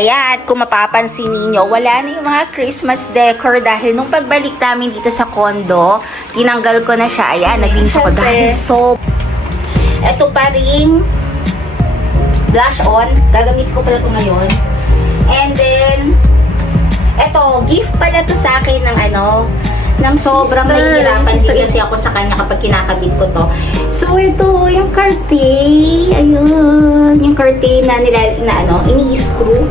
Ayan, kung mapapansin ninyo, wala na yung mga Christmas decor dahil nung pagbalik namin dito sa condo, tinanggal ko na siya. Ayan, naglinis ako dahil eto pa ring blush on. Gagamit ko pala ito ngayon. And then, eto, gift pala to sa akin ng ng sobrang nahihirapan din kasi ako sa kanya kapag kinakabit ko to. So, ito, yung curtain. Ayun. Yung curtain na ini-screw.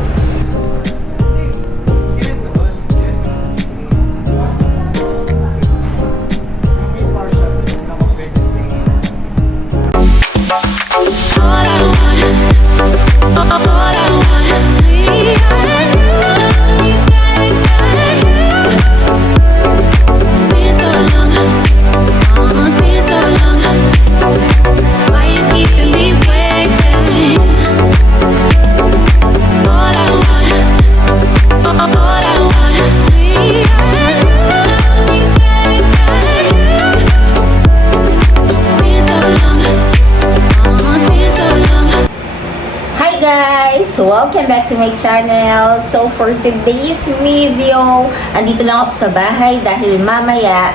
So, welcome back to my channel. So, for today's video, andito lang ako sa bahay dahil mamaya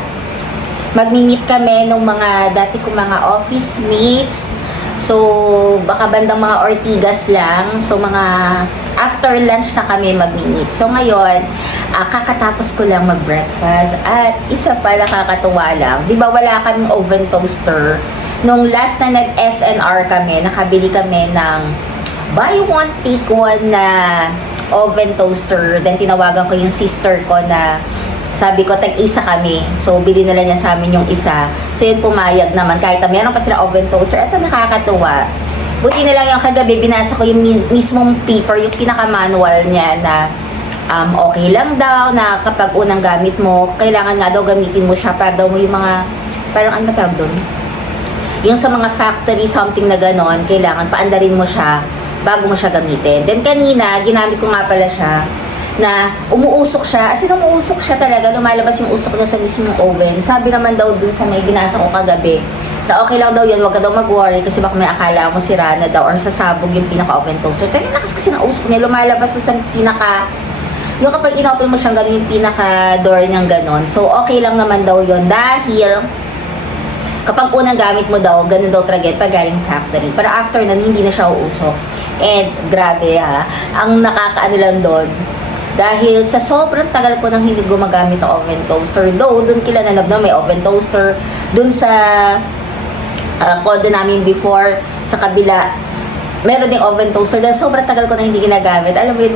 magmi-meet kami ng mga dati kong mga office mates. So, baka bandang mga Ortigas lang. So, mga after lunch na kami magmi-meet. So, ngayon, kakatapos ko lang mag-breakfast. At isa pa nakakatuwa lang. Di ba wala kaming oven toaster? Nung last na nag-SNR kami, nakabili kami ng buy one, take one na oven toaster. Then, tinawagan ko yung sister ko na sabi ko, tag-isa kami. So, bili nila niya sa amin yung isa. So, yun pumayag naman. Kahit na meron pa sila oven toaster. Ito, nakakatuwa. Buti na lang yung kagabi, binasa ko yung mismong paper, yung pinaka-manual niya na okay lang daw na kapag unang gamit mo, kailangan nga daw gamitin mo siya para daw mo yung mga, parang ano tawag doon? Yung sa mga factory, something na ganon, kailangan paandarin mo siya bago mo siya gamitin. Then kanina, ginamit ko nga pala siya na umuusok siya. As in, umuusok siya talaga. Lumalabas yung usok niya sa mismong oven. Sabi naman daw dun sa may binasa ko kagabi na okay lang daw yun, wag ka daw mag-worry kasi baka may akala mo sira na daw or sasabog yung pinaka-oven toaster. Kaya lakas kasi ng usok niya. Lumalabas na sa pinaka... Yung kapag in-open mo siyang gano'n yung pinaka-door niyang gano'n. So, okay lang naman daw yun dahil kapag unang gamit mo daw, ganun daw talaga pag galing factory. Pero after nun, hindi na siya uusok. And grabe ang nakakaano lang doon. Dahil sa sobrang tagal ko nang hindi gumagamit ng oven toaster. Though, doon kila nanab na may oven toaster. Doon sa condo namin before, sa kabila, meron ding oven toaster. Dahil sobrang tagal ko nang hindi ginagamit. Alam mo yun,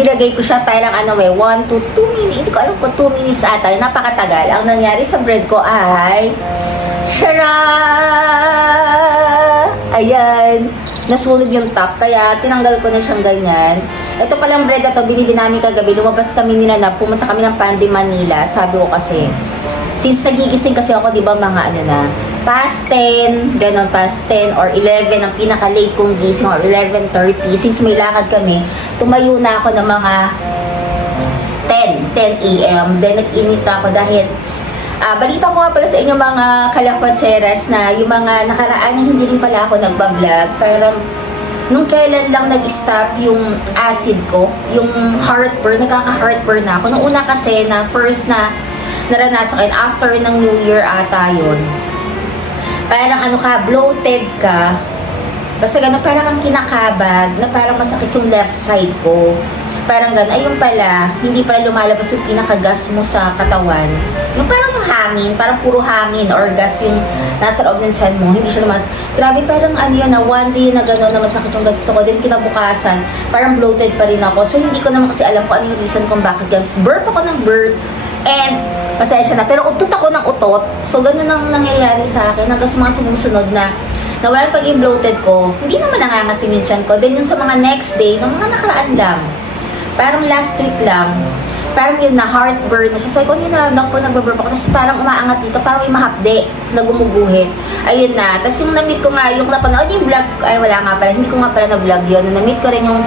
nilagay ko siya parang 1 to 2 minutes. Hindi ko alam kung 2 minutes ata. Napakatagal. Ang nangyari sa bread ko ay shara! Ayan. Nasunog yung top, kaya tinanggal ko na siyang ganyan. Ito palang bread na to, binili namin kagabi. Lumabas kami nila na, pumunta kami ng Pandi, Manila. Sabi ko kasi, since nagigising kasi ako, di ba mga past 10, ganon, past 10 or 11, ang pinaka-late kong gising, or 11:30. Since may lakad kami, tumayo na ako ng mga 10 a.m. Then nag-init ako dahil balita ko nga pala sa inyo mga kalakwatseras na yung mga nakaraan na hindi rin pala ako nagbablog. Pero nung kailan lang nag-stop yung acid ko, yung heartburn, nagkaka-heartburn na ako. Nung una kasi na first na naranasan ko, after ng New Year ata yun. Parang bloated ka. Basta gano'n, parang kang kinakabag na parang masakit yung left side ko. Parang gano'n. Ayun pala, hindi pala lumalabas yung pinakagas mo sa katawan. Yung parang hangin, parang puro hangin or gas yung nasa loob ng tiyan mo. Hindi siya lumas. Grabe, parang yun na one day na gano'n na masakit yung ganito ko. Then kinabukasan, parang bloated pa rin ako. So hindi ko naman kasi alam kung ano yung reason kung bakit yan. Birth ako ng birth. And pasensya na. Pero utot ako ng utot. So gano'n ang nangyayari sa akin. Hanggang sa mga sumusunod na wala pag yung bloated ko, hindi naman nangangasim yung tiyan ko. Then yung sa mga next day, ng mga nakaraan lang. Parang last week lang, parang yun na heartburn na siya. So, kung hindi naramdaman ko, nagbaburp ako. Tapos parang umaangat dito, parang may mahapde na gumuguhit. Ayun na. Tapos yung na-meet ko nga, yung napanood yung vlog, ay wala nga pala, hindi ko nga pala na-vlog yun. Na-meet ko rin yung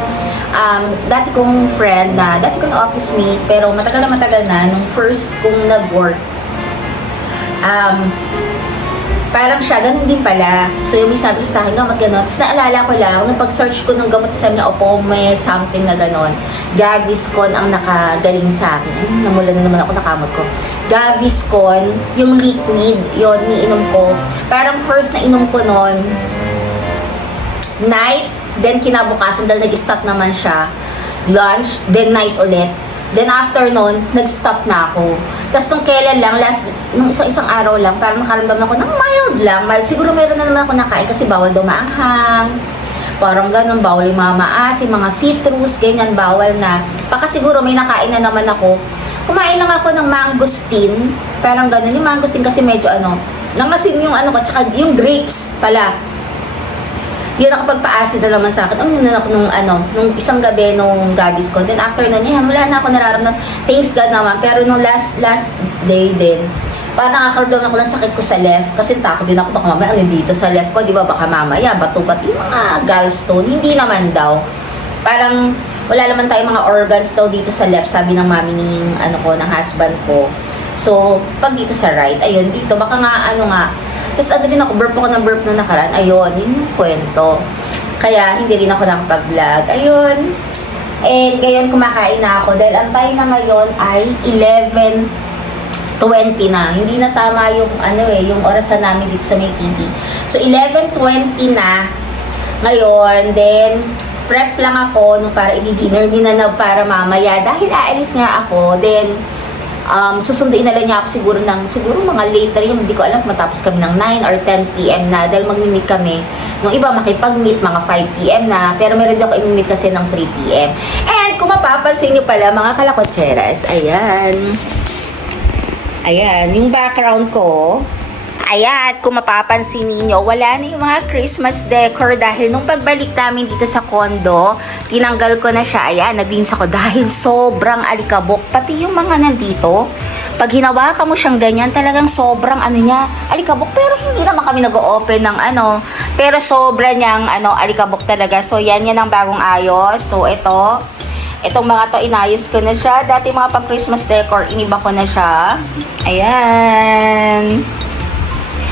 dati kong friend na, dati kong office mate, pero matagal na, nung first kong nag-work. parang siya, ganun din pala. So yung may sabi sa akin, gamot gano'n. Tapos naalala ko lang, nung pag-search ko ng gamot, sabi niya, opo, may something na gano'n. Gaviscon ang nakagaling sa akin. Ay, namula na naman ako, nakamot ko. Gaviscon, yung liquid, yun, niinom ko. Parang first na inom ko nun, night, then kinabukasan, dahil nag-stop naman siya, lunch, then night ulit. Then after nun, nag-stop na ako. Tapos nung kailan lang, nung isang araw lang, parang nakaramdam ako ng mild lang. Mild. Siguro meron na naman ako nakain kasi bawal daw maanghang. Parang ganun, bawal yung mga maasim, mga citrus, ganyan, bawal na. Baka siguro may nakain na naman ako. Kumain lang ako ng mangosteen. Parang ganun. Yung mangosteen kasi medyo nangasim yung ko, tsaka yung grapes pala. Yun nakapagpa-acid na naman sa akin. Nung isang gabi nung Gaviscon. Then after nun, wala na ako nararamdaman. Thanks God naman. Pero nung last day din, parang nakakaramdam ako ng sakit ko sa left. Kasi takot din ako baka mamaya dito sa left ko. Di ba baka mamaya bato-bato yung mga gallstone. Hindi naman daw. Parang wala naman tayong mga organs daw dito sa left. Sabi ng mami ng husband ko. So, pag dito sa right, ayun, dito, baka nga, tapos din ako, burp ako ng burp na nakaraan. Ayun, yun yung kwento. Kaya, hindi rin ako nakapag-vlog. Ayun. And, ngayon kumakain na ako. Dahil ang time na ngayon ay 11:20 na. Hindi na tama yung, yung orasan namin dito sa may TV. So, 11:20 na. Ngayon, then, prep lang ako nung para i-dinner. Hindi na para mamaya. Dahil aalis nga ako, then, susunduin na lang niya ako siguro mga later yung hindi ko alam kung matapos kami ng 9 or 10 p.m. na dahil mag-meet kami. Nung iba makipag-meet mga 5 p.m. na pero meron din ako i-meet kasi ng 3 p.m. And kung mapapansin niyo pala mga kalakotseras, ayan, yung background ko. Ayan, kung mapapansin niyo, wala na yung mga Christmas decor dahil nung pagbalik namin dito sa condo, tinanggal ko na siya. Ayan, nagdinis ako dahil sobrang alikabok. Pati yung mga nandito, pag hinawakan mo siyang ganyan, talagang sobrang alikabok. Pero hindi naman kami nag-o-open ng pero sobra niyang alikabok talaga. So, yan ang bagong ayos. So, itong mga to, inayos ko na siya. Dati mga pang Christmas decor, iniba ko na siya. Ayan.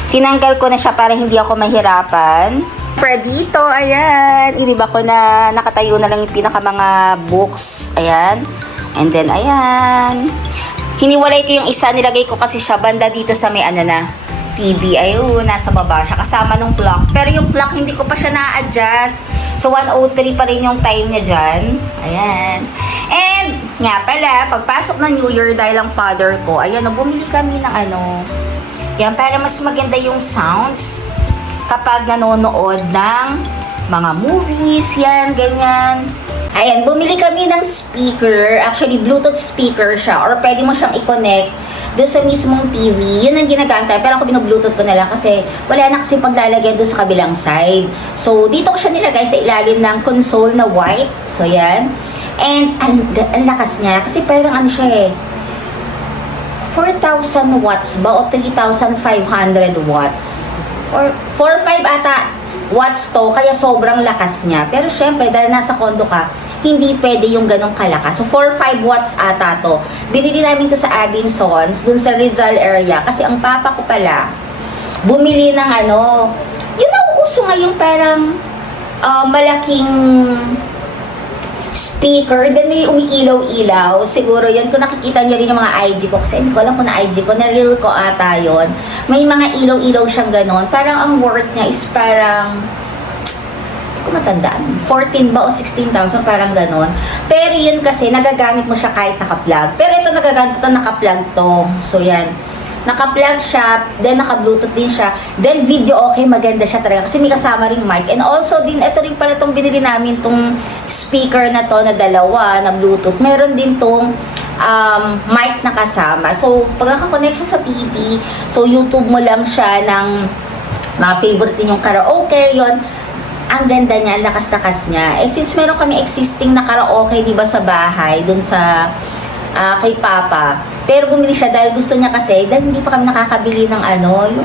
Tinanggal ko na siya para hindi ako mahirapan. Para dito, ayan, iniba ko na, nakatayo na lang yung pinaka mga books, ayan. And then, ayan. Hiniwalay ko yung isa, nilagay ko kasi siya banda dito sa may TV. Ayun, nasa baba siya, kasama nung clock. Pero yung clock, hindi ko pa siya na-adjust. So, 1:03 pa rin yung time niya dyan. Ayan. And, nga pala, pagpasok ng New Year dahil ang father ko, ayan, bumili kami ng yan, para mas maganda yung sounds kapag nanonood ng mga movies, yan, ganyan. Ayan, bumili kami ng speaker. Actually, Bluetooth speaker siya. Or pwede mo siyang i-connect doon sa mismong TV. Yun ang ginagantay. Pero ako bino-Bluetooth ko na lang kasi wala na kasi paglalagay doon sa kabilang side. So, dito ko siya nilagay sa ilalim ng console na white. So, yan. And, ang lakas niya. Kasi parang siya 4,000 watts ba o 3,500 watts or 4-5 ata watts to, kaya sobrang lakas niya. Pero syempre dahil nasa condo ka, hindi pwede yung ganong kalakas. So 4-5 watts ata to. Binili namin to sa Abinsons dun sa Rizal area kasi ang papa ko pala bumili ng yun nauuso ngayon parang malaking speaker, then may umiilaw-ilaw. Siguro yun, kung nakikita niyo rin yung mga IG ko, kasi hindi ko alam kung na IG ko, na-reel ko ata yun. May mga ilaw-ilaw siyang ganon. Parang ang worth niya is parang, hindi ko matandaan, 14 ba o 16,000, parang ganon. Pero yun kasi, nagagamit mo siya kahit naka-plug. Pero ito nagagamit ito, naka-plug to. So yan. Naka-plug siya, then naka-Bluetooth din siya, then video okay, maganda siya talaga kasi may kasama ring mic. And also din, ito rin pala itong binili namin, itong speaker na to na dalawa, na Bluetooth. Meron din itong mic na kasama. So, pag nakakonect siya sa TV, so YouTube mo lang siya ng mga favorite din yung karaoke, yon. Ang ganda niya, ang lakas-lakas niya. Since meron kami existing na karaoke, di ba, sa bahay, dun sa kay Papa. Pero bumili siya dahil gusto niya kasi, dahil hindi pa kami nakakabili ng yung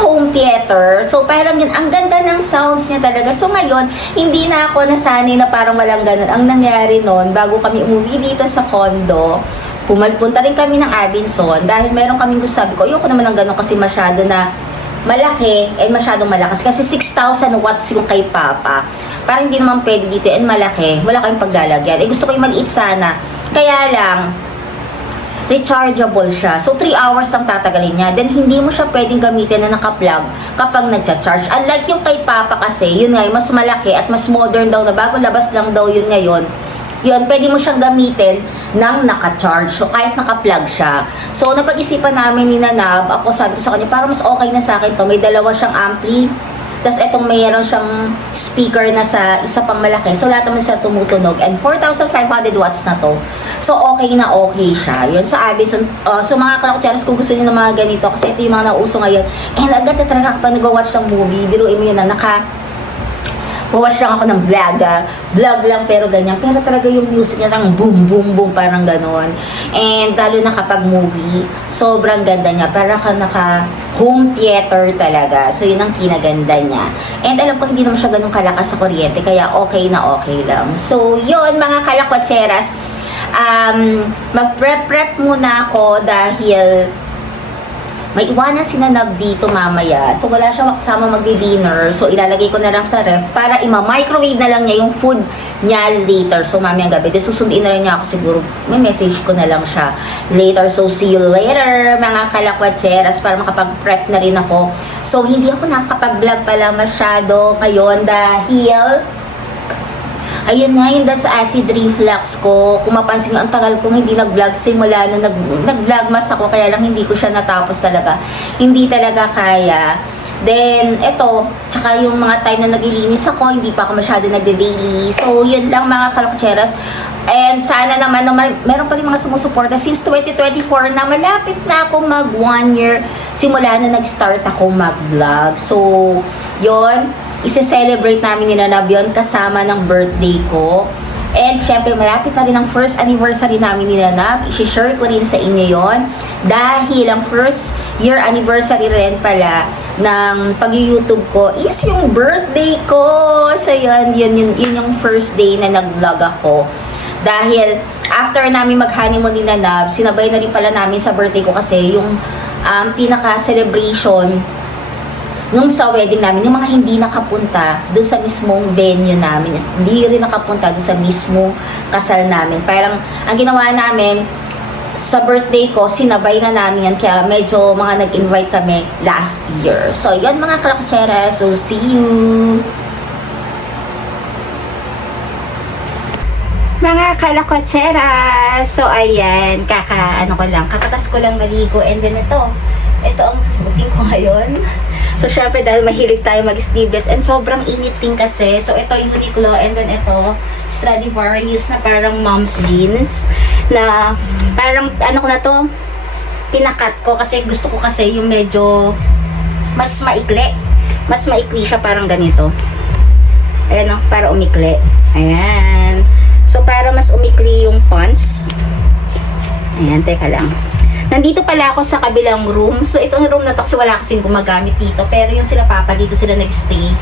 home theater. So, parang yun, ang ganda ng sounds niya talaga. So, ngayon, hindi na ako nasanay na parang walang ganun. Ang nangyari noon, bago kami umuwi dito sa condo, punta rin kami ng Abinson dahil meron kaming gusto, sabi ko, ayoko naman ng ganun kasi masyado na malaki and masyadong malakas. Kasi 6,000 watts yung kay Papa. Parang hindi naman pwede dito and malaki. Wala kayong paglalagyan. Gusto ko yung maliit sana. Kaya lang, rechargeable siya. So, 3 hours lang tatagalin niya. Then, hindi mo siya pwedeng gamitin na naka-plug kapag nagcha-charge. Unlike yung kay Papa kasi, yun nga, mas malaki at mas modern daw na bago labas lang daw yun ngayon. Yun, pwede mo siyang gamitin ng naka-charge. So, kahit naka-plug siya. So, napag-isipan namin ni Nanab, ako sabi ko sa kanya, para mas okay na sa akin to. May dalawa siyang ampli. Tapos itong mayroon siyang speaker na sa isa pang malaki. So lahat naman sila tumutunog. And 4,500 watts na to. So okay na okay siya. Yun sa Addison. So mga kalakutsaras, kung gusto niyo ng mga ganito, kasi ito yung mga nauso ngayon. And agad na talaga kapag nag-watch ng movie, biruin mo yun na watch lang ako ng vlog, vlog lang pero ganyan. Pero talaga yung music niya ng boom, boom, boom, parang ganon. And lalo na kapag movie, sobrang ganda niya. Parang naka home theater talaga. So yun ang kinaganda niya. And alam ko hindi naman siya ganun kalakas sa kuryente, kaya okay na okay lang. So yun mga kalakotseras, mag-prep muna ako dahil may iwanan si Nanab dito mamaya. So, wala siya kasama magdi-dinner. So, ilalagay ko na lang sa ref para ima-microwave na lang niya yung food niya later. So, mamayang gabi. Then, susundin na rin niya ako siguro. May message ko na lang siya later. So, see you later, mga kalakwacheras, para makapag-prep na rin ako. So, hindi ako nakakapag-vlog pala masyado ngayon dahil ayun nga, yun dahil sa acid reflux ko. Kung mapansin nyo, ang tagal kong hindi nag-vlog simula na nag-vlogmas ako, kaya lang hindi ko siya natapos talaga. Hindi talaga kaya. Then, eto, tsaka yung mga time na naglilinis ako, hindi pa ako masyado nagde-daily. So, yun lang mga kalakutseras. And sana naman, meron pa rin mga sumusuporta. Since 2024 na, malapit na ako mag 1 year simula na nag-start ako mag-vlog. So, yun. Isi-celebrate namin ni Nanab yun kasama ng birthday ko. And syempre, malapit na rin ang first anniversary namin ni Nanab. I-share ko rin sa inyo yon dahil ang first year anniversary rin pala ng pag-YouTube ko is yung birthday ko. So yun yung first day na nag-vlog ako. Dahil after namin mag-honeymoon ni Nanab, sinabay na rin pala namin sa birthday ko kasi yung pinaka-celebration nung sa wedding namin, yung mga hindi nakapunta doon sa mismong venue namin, hindi rin nakapunta doon sa mismong kasal namin. Parang, ang ginawa namin, sa birthday ko, sinabay na namin yan, kaya medyo mga nag-invite kami last year. So, yun mga kalaksyera. So, see you! Mga kalakotsera! So, ayan, kakatas ko lang maligo, and then ito ang susutin ko ngayon. So, syempre, dahil mahilig tayo mag-sleeveless and sobrang init din kasi. So, ito yung Uniqlo and then ito, Stradivarius na parang mom's jeans. Na parang, ko na to, pinakat ko kasi gusto ko kasi yung medyo mas maikli. Mas maikli siya parang ganito. Ayan o, para umikli. Ayan. So, para mas umikli yung pants. Ayan, teka lang. Nandito pala ako sa kabilang room. So, itong room na to kasi wala kasing gumagamit dito. Pero yung sila papa, dito sila nag-stay.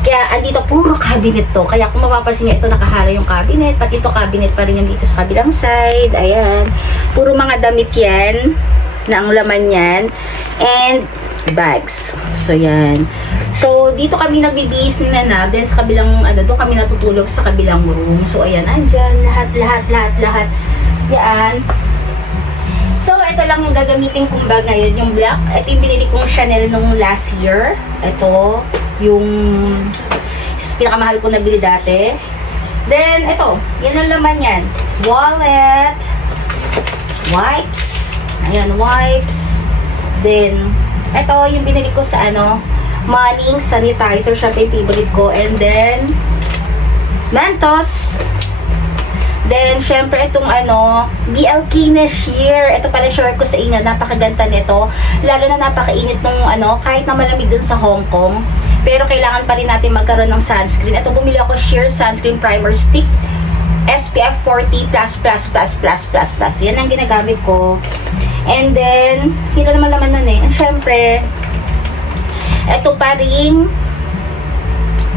Kaya, andito puro cabinet to. Kaya kung mapapansin nyo, ito nakahara yung cabinet. Pati ito cabinet pa rin yung dito sa kabilang side. Ayan. Puro mga damit yan. Na ang laman yan. And, bags. So, yan. So, dito kami nagbibihis ni Nanab. Then, sa kabilang, doon kami natutulog sa kabilang room. So, ayan. Andyan. Lahat. Yan. So, ito lang yung gagamitin kong bag ngayon, yung black. Ito yung binili kong Chanel nung last year. Ito, yung pinakamahal ko nabili dati. Then, ito, yan ang laman yan. Wallet, wipes, ayan, wipes. Then, ito yung binili ko sa Manning sanitizer, siya yung favorite ko. And then, Mentos. Then, syempre, itong BL Kines Sheer. Ito pala, share ko sa inyo. Napakaganda nito. Lalo na napakainit nung kahit na malamig dun sa Hong Kong. Pero kailangan pa rin natin magkaroon ng sunscreen. Ito, bumili ako Sheer Sunscreen Primer Stick. SPF 40++++++. Yan ang ginagamit ko. And then, hindi naman nun eh. And syempre, ito pa rin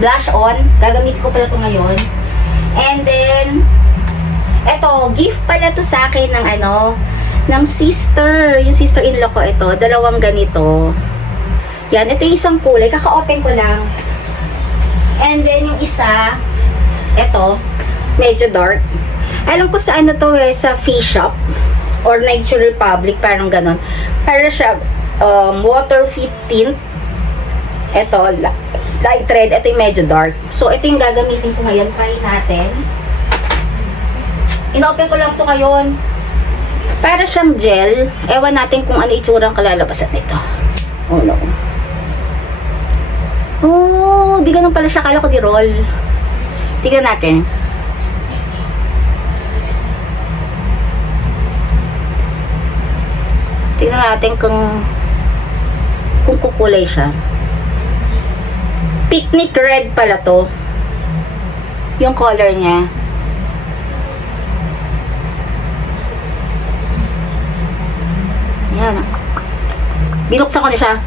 blush on. Gagamitin ko pala ito ngayon. And then, eto, gift pala to sa akin ng sister. Yung sister-in-law ko ito. Dalawang ganito. Yan, ito yung isang kulay. Kaka-open ko lang. And then, yung isa, ito, medyo dark. Alam ko sa ano to sa Face Shop or Nature Republic, parang ganon. Para siya, water fit tint. Ito, light red. Ito yung medyo dark. So, ito yung gagamitin ko ngayon. Try natin. Inopen ko lang to ngayon. Para siyang gel. Ewan natin kung ano itsura ang kalalabasan nito. Oh, no. Oh, di ganun pala siya. Kala ko di roll. Tignan natin. Tignan natin kung kukulay siya. Picnic red pala to. Yung color niya. Yan. Binuksan ko na siya.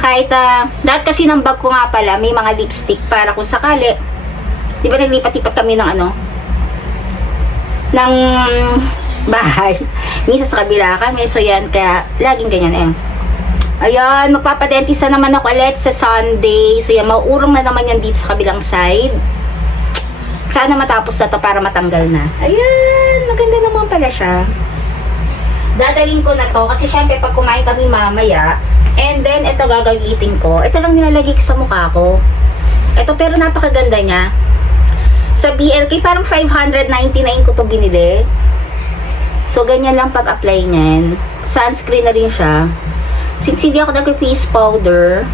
Kahit, lahat kasi ng bag ko nga pala, may mga lipstick para kung sakali. Di ba naglipat-lipat kami ng ng bahay. Minsan sa kabila kami. So yan, kaya laging ganyan Ayan, magpapadentista naman ako ulit sa Sunday. So yan, mauurong na naman yan dito sa kabilang side. Sana matapos na to para matanggal na. Ayan, maganda naman pala siya. Dadalhin ko na to kasi syempre pag kumain kami mamaya, and then ito gagamitin ko. Ito lang nilalagay ko sa mukha ko. Ito pero napakaganda niya. Sa BLK parang 599 ko to binili. So ganyan lang pag-apply niyan. Sunscreen na rin siya. Since hindi ako nag-face powder,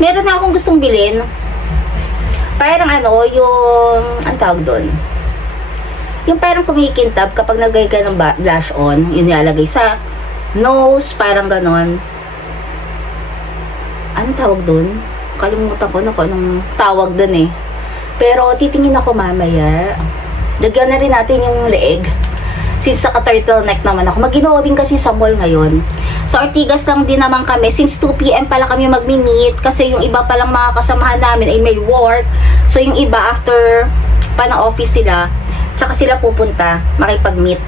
meron na akong gustong bilhin. Parang yung ang tawag doon. Yung parang kumikintab kapag nagay ka ng blush on, yun nilalagay sa nose, parang ganon. Anong tawag doon? Kalimutan ko na kung anong tawag doon Pero titingin ako mamaya. Lagyan na rin natin yung leeg. Since naka-turtleneck naman ako. Mag-ginoo din kasi sa mall ngayon. Sa Ortigas lang din naman kami. Since 2 PM pala kami mag-meet. Kasi yung iba palang mga kasamahan namin ay may work. So yung iba after pa na office sila, tsaka sila pupunta makipag-meet.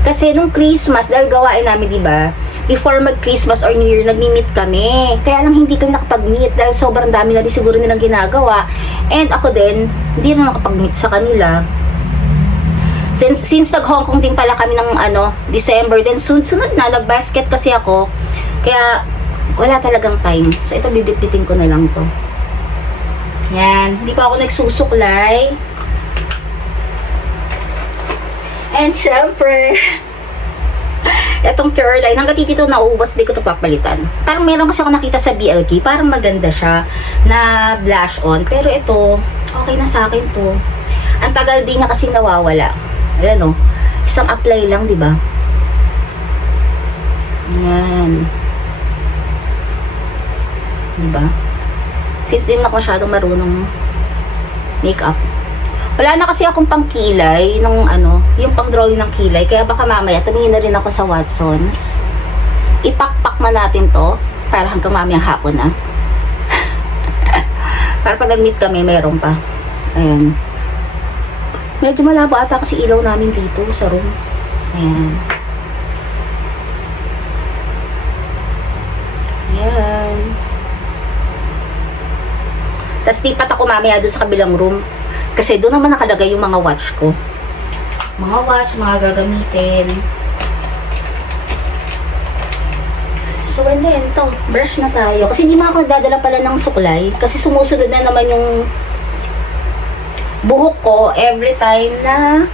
Kasi nung Christmas, dahil gawain namin, diba? Before mag-Christmas or New Year, nag-meet kami. Kaya lang hindi kami nakapag-meet dahil sobrang dami na rin siguro nilang ginagawa. And ako din, hindi na nakapag-meet sa kanila. Since nag-Hong Kong din pala kami ng December, then sunod na, nag-basket kasi ako. Kaya, wala talagang time. So, ito, bibitbitin ko na lang to. Yan. Hindi pa ako nagsusuklay. And, syempre, itong Caroline, hanggang dito nauubos, di ko ito papalitan. Parang meron kasi ako nakita sa BLK, parang maganda siya na blush on. Pero ito, okay na sa akin to. Ang tagal din na kasi nawawala. Ayan isang apply lang, di ba? Yan. Di ba? Since din ako masyadong marunong makeup. Wala na kasi akong pang kilay nung yung pang drawing ng kilay. Kaya baka mamaya tumingin na rin ako sa Watsons. Ipakpak na natin to para hanggang mamayang hapon na. Para pag nag-meet kami, mayroon pa. Ayan. Medyo malabo ata kasi ilaw namin dito sa room. Ayan. Ayan. Tapos lipat ako mamaya doon sa kabilang room. Kasi doon naman nakalagay yung mga watch ko. Mga watch, mga gagamitin. So, and then, to, brush na tayo. Kasi hindi man ako dadala pala ng suklay. Kasi sumusunod na naman yung buhok ko every time na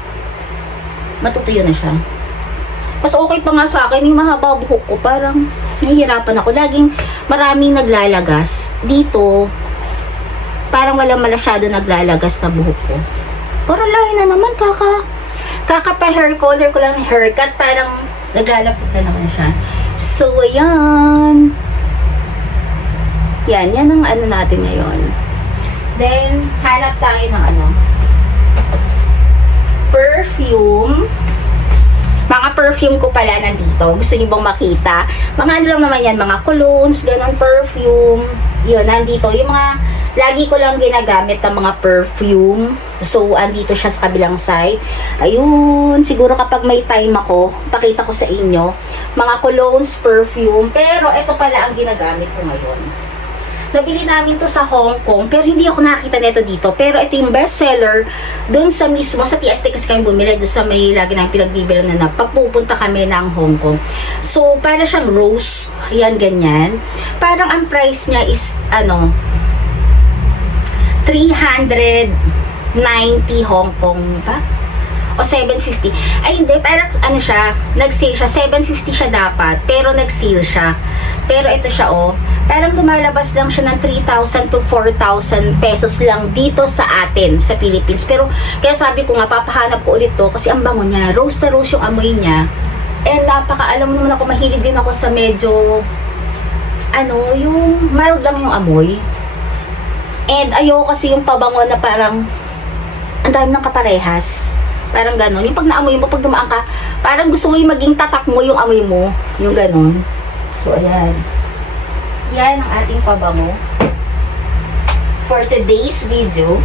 matutuyo na siya. Mas okay pa nga sa akin, yung mahaba buhok ko, parang nahihirapan ako. Laging maraming naglalagas. Dito, parang walang masyado naglalagas na buhok ko. Pero lahi na naman, kaka-pa-hair color ko lang haircut, parang naglalapit na naman siya. So, ayan. Yan ang natin ngayon. Then, hanap tayo ng perfume. Mga perfume ko pala nandito. Gusto niyo bang makita? Mga lang naman yan, mga colognes, ganun, perfume. Yun, nandito. Yung mga, lagi ko lang ginagamit ng mga perfume. So, andito siya sa kabilang side. Ayun, siguro kapag may time ako, pakita ko sa inyo. Mga colognes, perfume. Pero, ito pala ang ginagamit ko ngayon. Nabili namin to sa Hong Kong, pero hindi ako nakakita nito dito. Pero ito yung best seller doon sa mismo, sa TST kasi kami bumili, doon sa may lagi namin pinagbibilan na pagpupunta kami ng Hong Kong. So, para siyang rose, yan ganyan. Parang ang price niya is, 390 Hong Kong ba? O 750. Ay hindi, parang siya, nag-sale siya, 750 siya dapat, pero nag-sale siya. Pero ito siya parang lumalabas lang siya ng 3,000 to 4,000 pesos lang dito sa atin, sa Philippines. Pero, kaya sabi ko nga, papahanap ko ulit to kasi ang bango niya, rose na rose yung amoy niya. And alam mo naman ako, mahilig din ako sa medyo, yung mild lang yung amoy. And ayoko kasi yung pabango na parang, ang dami ng kaparehas. Parang ganon. Yung pag naamoy mo, pag dumaan ka, parang gusto mo yung maging tatak mo yung amoy mo. Yung ganon. So, ayan. Yan ang ating pabango. For today's video.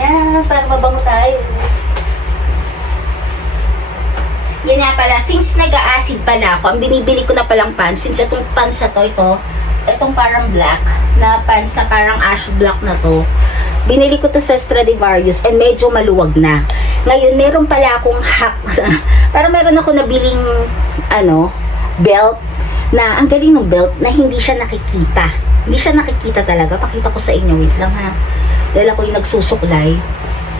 Yan, para mabango tayo. Yan nga pala, since nag-a-acid pala ako, ang binibili ko na palang pants, since itong pants na to, itong parang black, na pants na parang ash black na to, binili ko to sa Stradivarius and medyo maluwag na. Ngayon, meron pala akong hack, parang meron ako nabiling, belt, na ang galing ng belt na hindi siya nakikita. Hindi siya nakikita talaga. Pakita ko sa inyo, wait lang ha. Dahil ako yung nagsusuklay,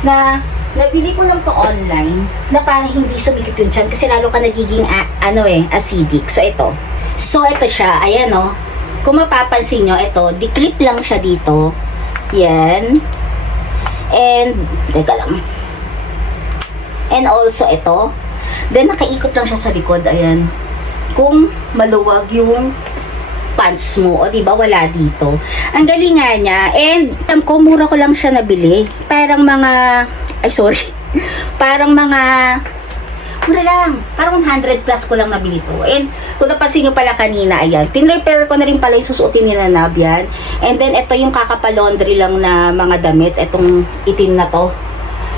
na nabili ko lang to online na para hindi sumikip yung tiyan kasi lalo ka nagiging acidic. So ito siya, ayan kung mapapansin nyo, ito di-clip lang siya dito, yan, and teka lang, and also ito, then nakaikot lang siya sa likod, ayan, kung maluwag yung pants mo, o diba wala dito. Ang galing nga niya, and ko mura ko lang siya nabili, parang mga parang mga mura lang, parang 100 plus ko lang nabili to. And kung napansin nyo pala kanina, ayan, tin-repair ko na rin pala yung susuotin nila na yan. And then ito yung kakapalaundry lang na mga damit, itong itim na to,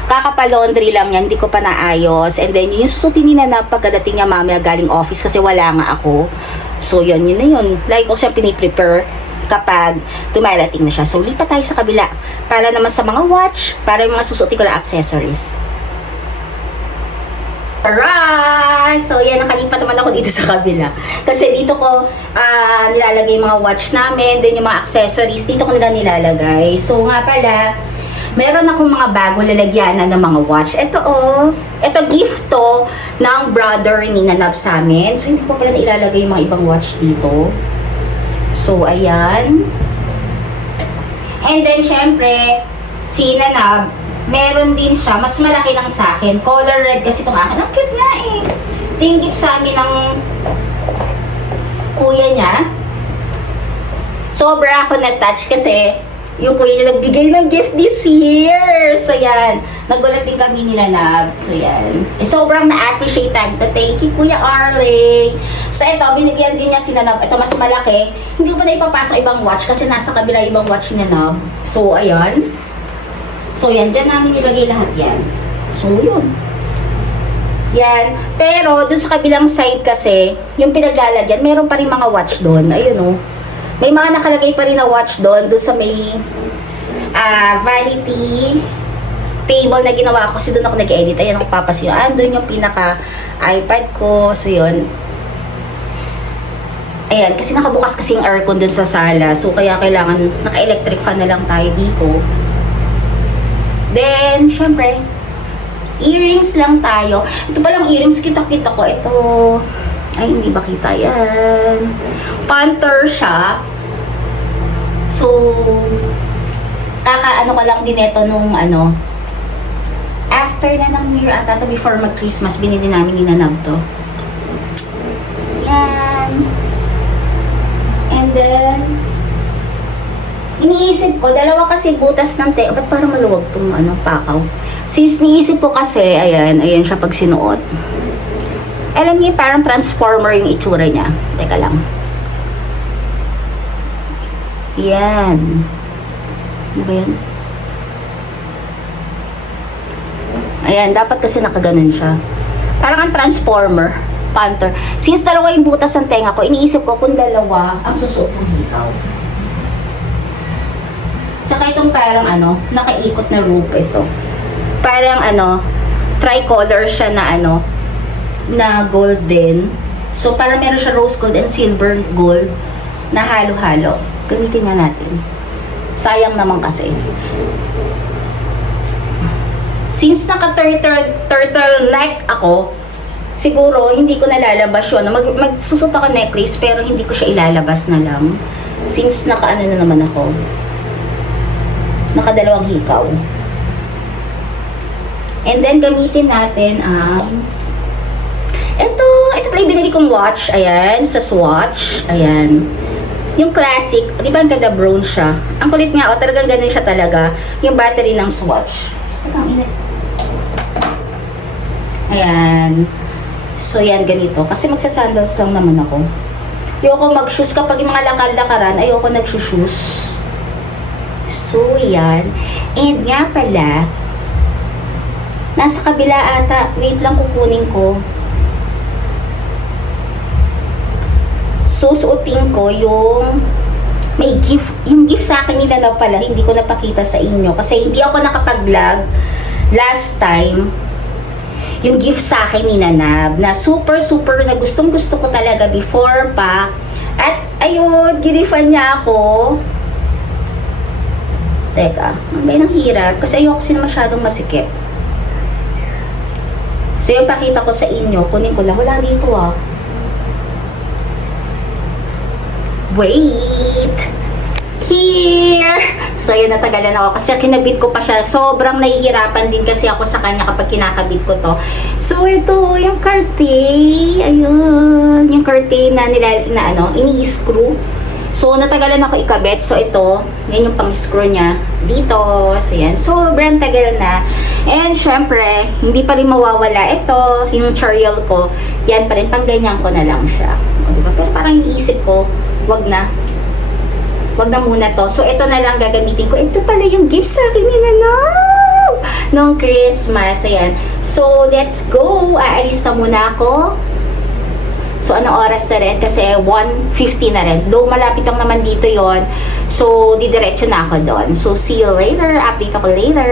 kakapalaundry lang yan, hindi ko pa naayos. And then yung susuotin nila na pagkadating niya mamaya galing office kasi wala nga ako. So yun na yun, like ko siya piniprepare kapag dumarating na siya. So, lipat tayo sa kabila. Para naman sa mga watch, para yung mga susuotin ko na accessories. Tara! So, yan, nakalipat naman ako dito sa kabila. Kasi dito ko nilalagay yung mga watch namin, then yung mga accessories, dito ko nila nilalagay. So, nga pala, meron akong mga bago lalagyanan ng mga watch. Ito ito gift to ng brother ni Nanab sa amin. So, hindi ko pala ilalagay yung mga ibang watch dito. So, ayan. And then, syempre, si Nanab, meron din siya. Mas malaki lang sa akin. Color red kasi itong akin. Ang cute nga eh. Ito yung gift sa amin ng kuya niya. Sobra ako na-touch kasi yung kuya niya nagbigay ng gift this year. So, yan. Nagulat din kami nila na. So, yan. Sobrang na-appreciate tayo ito. Thank you, Kuya Arlie. So, ito, binigyan din niya si Nanab. Ito, mas malaki. Hindi ko pa na ipapasok ibang watch kasi nasa kabila ibang watch ni Nanab. So, ayan. So, yan. Diyan namin nilagay lahat yan. So, yun. Yan. Pero, dun sa kabilang side kasi, yung pinaglalagyan, meron pa rin mga watch doon. Ayun, may mga nakalagay pa rin na watch doon sa may vanity table na ginawa ko kasi doon ako nag-edit. Ayan, ako papasin yun. Doon yung pinaka iPad ko. So, yun. Ayan, kasi nakabukas kasi yung aircon doon sa sala. So, kaya kailangan naka-electric fan na lang tayo dito. Then, syempre, earrings lang tayo. Ito palang earrings, kita-kita ko. Ito, ay, hindi ba kita yan? Panther siya. So, kaka-ano ko lang din ito nung after na ng New Year ata, before mag-Christmas, binili namin ni Nanab to. Yan. And then, iniisip ko, dalawa kasi butas ng tenga. Ba't parang maluwag tong pakaw? Since niisip ko kasi, ayan siya pag sinuot. Alam niyo, parang transformer yung itsura niya. Teka lang. Yan. Ano ba yan? Ayan, dapat kasi nakaganon siya. Parang ang transformer. Panther. Since dalawa yung butas ng tenga ko, iniisip ko kung dalawa ang susuot ng hikaw. Tsaka itong parang nakaikot na rope ito. Parang tricolor siya na na golden. So parang meron siya rose gold and silver gold na halo-halo. Gamitin nga natin. Sayang naman kasi. Since naka-turtleneck ako, siguro hindi ko nalalabas yun. Magsusot ako necklace pero hindi ko siya ilalabas na lang. Since naka-ano na naman ako. Nakadalawang hikaw. And then gamitin natin ang ito pala yung binili kong watch. Ayan, sa Swatch. Ayan. Yung classic, di ba ang ganda brown siya? Ang kulit nga, talagang ganun siya talaga. Yung battery ng Swatch. Ito ang init. Ayan. So, yan, ganito. Kasi magsasandals lang naman ako. Ayoko mag-shoes. Kapag yung mga lakal-lakaran, ayoko nag-shoes. So, yan. And nga pala, nasa kabila ata. Wait lang, kukunin ko. So, suotin ko yung may gift. Yung gift sa akin nila na pala, hindi ko napakita sa inyo. Kasi hindi ako nakapag-vlog last time. Yung gift sa akin ni Nanab na super na gustong gusto ko talaga before pa. At ayun, ginifan niya ako. Teka, ang bay ng hirap kasi ayoko sila masyadong masikip. So yung pakita ko sa inyo, kunin ko lang. Wala dito Wait! Here! So, yun, natagalan ako kasi kinabit ko pa siya. Sobrang nahihirapan din kasi ako sa kanya kapag kinakabit ko to. So, ito, yung curtain. Ayun. Yung curtain na ini-screw. So, natagalan ako ikabit. So, ito, yan yung pang-screw niya. Dito. So, yan. Sobrang tagal na. And, syempre, hindi pa rin mawawala. Ito, yung tutorial ko. Yan pa rin. Pangganyan ko na lang siya. O, diba? Pero parang iniisip ko, wag na muna to. So, ito na lang gagamitin ko. Ito pala yung gift sa akin ni Nanab nung Christmas. Ayan. So, let's go. Aalis na muna ako. So, anong oras na rin? Kasi 1:50 na rin. Though malapit lang naman dito yon. So, didiretso na ako doon. So, see you later. Update ako later.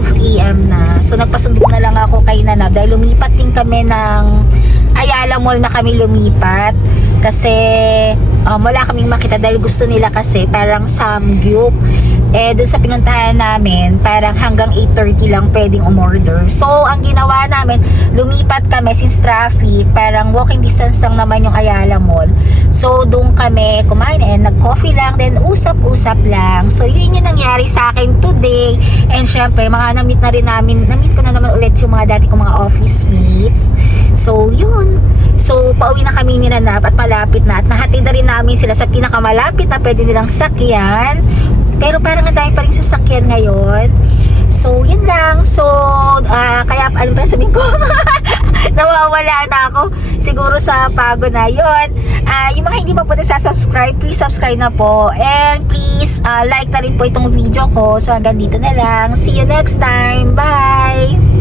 12 a.m. na. So nagpasundo na lang ako kay Nana dahil lumipat din kami ng Ayala Mall na kami lumipat. Kasi wala kaming makita dahil gusto nila kasi parang samgyup. Doon sa pinuntahan namin, parang hanggang 8:30 lang pwedeng umorder. So, ang ginawa namin, lumipat kami since traffic, parang walking distance lang naman yung Ayala Mall. So, doon kami kumain and nag-coffee lang, then usap-usap lang. So, yun yung nangyari sa akin today. And syempre, namit ko na naman ulit yung mga dati kong mga office mates. So, yun. So, pauwi na kami ni Nanap at malapit na. At nahatid na rin namin sila sa pinakamalapit na pwede nilang sakyan. Pero parang ang dami pa rin sasakyan ngayon. So, yun lang. So, kaya, alam pa sabihin ko, nawawala na ako. Siguro sa pagod na yun. Yung mga hindi pa po subscribe, please subscribe na po. And please, like na rin po itong video ko. So, hanggang dito na lang. See you next time. Bye!